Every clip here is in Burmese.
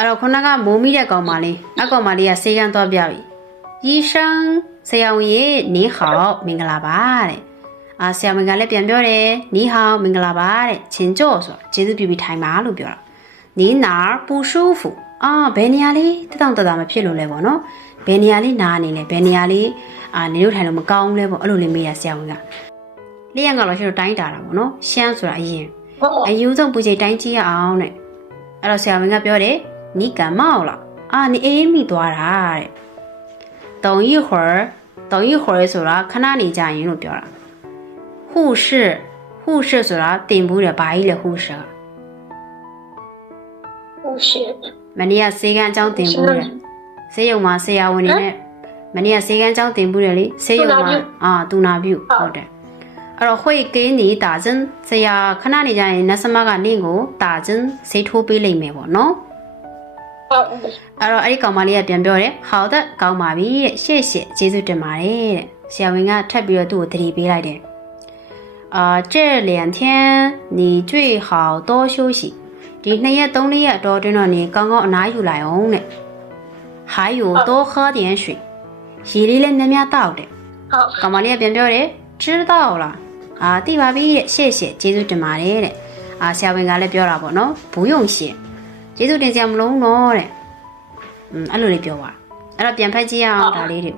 အဲ့တော့ခုနကမိုးမိတဲ့ကောင်မလေးအကောင်မလေးကဆေးကန်းသွားပြပြီ醫生ဆရာဝန်ရေ你好မင်္ဂလာပါတဲ့ဆရာဝန်ကလည်းပြန်ပြောတယ်你好မင်္ဂလာပါတဲ့請坐ဆိုကျေးဇူးပြုပြီးထိုင်ပါလို့ပြောတာ你哪儿不舒服ဘယ်နေရာလေးတတောင့်တတာမဖြစ်လို့လဲပေါ့နော်ဘယ်နေရာလေးနားနေလဲဘယ်နေရာလေးနေလို့ထိုင်လို့မကောင်းလဲပေါ့အဲ့လိုလေးမေးတာဆရာဝန်ကလေးရံကတော့ရှိတော့တိုင်းတာတာပေါ့နော်ရှမ်းဆိုတာအရင်ဆုံးပူချိန်တိုင်းကြည့်ရအောင်တဲ့အဲ့တော့ဆရာဝန်ကပြောတယ်你感冒了你အေးမိသွားတာတဲ့等一会儿ဆိုတာခဏနေကြရင်လို့ပြောတာ护士ဆိုတာတင်ဘူးတယ်ဘာကြီးလဲ护士မနေ့ကဆေးကန်းအကြောင်းတင်ဘူးတယ်ဆေးရုံမှာဆရာဝန်နေနဲ့မနေ့ကဆေးကန်းအကြောင်းတင်ဘူးတယ်လေဆေးရုံမှာတူနာပြုဟုတ်တယ်အဲ့တော့会给你打针ဆရာခဏနေကြရင်နတ်စမကနင့်ကို打针ဆေးထိုးပေးလိမ့်မယ်ပေါ့နော်အဲ့တော့အဲ့ဒီကောင်မလေးကပြန်ပြောတယ်好的ကောင်းပါပြီတဲ့谢谢ကျေးဇူးတင်ပါတယ်တဲ့ဆရာဝန်ကထပ်ပြီးတော့သူ့ကိုသတိပေးလိုက်တယ်这2天你最好多休息ဒီ2ရက်3ရက်အတော်တွင်းတော့နေကောင်းကောင်းအနားယူလိုက်အောင်တဲ့还有多喝点水ရေလေးလည်းများများတောက်တယ်ဟုတ်ကောင်မလေးကပြန်ပြောတယ်知道了သိပါပြီတဲ့谢谢ကျေးဇူးတင်ပါတယ်တဲ့ဆရာဝန်ကလည်းပြောတာပေါ့နော်不用谢ကျေးဇူးတင်စရာမလိုတော့တဲ့အဲ့လိုလေးပြောပါအဲ့တော့ပြန်ဖက်ကြည့်ရအောင်ဒါလေးတွေ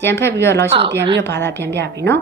ပြန်ဖက်ပြီးတော့လောက်ရှိပြန်ပြီးတော့ဘာသာပြန်ပြပြီနော်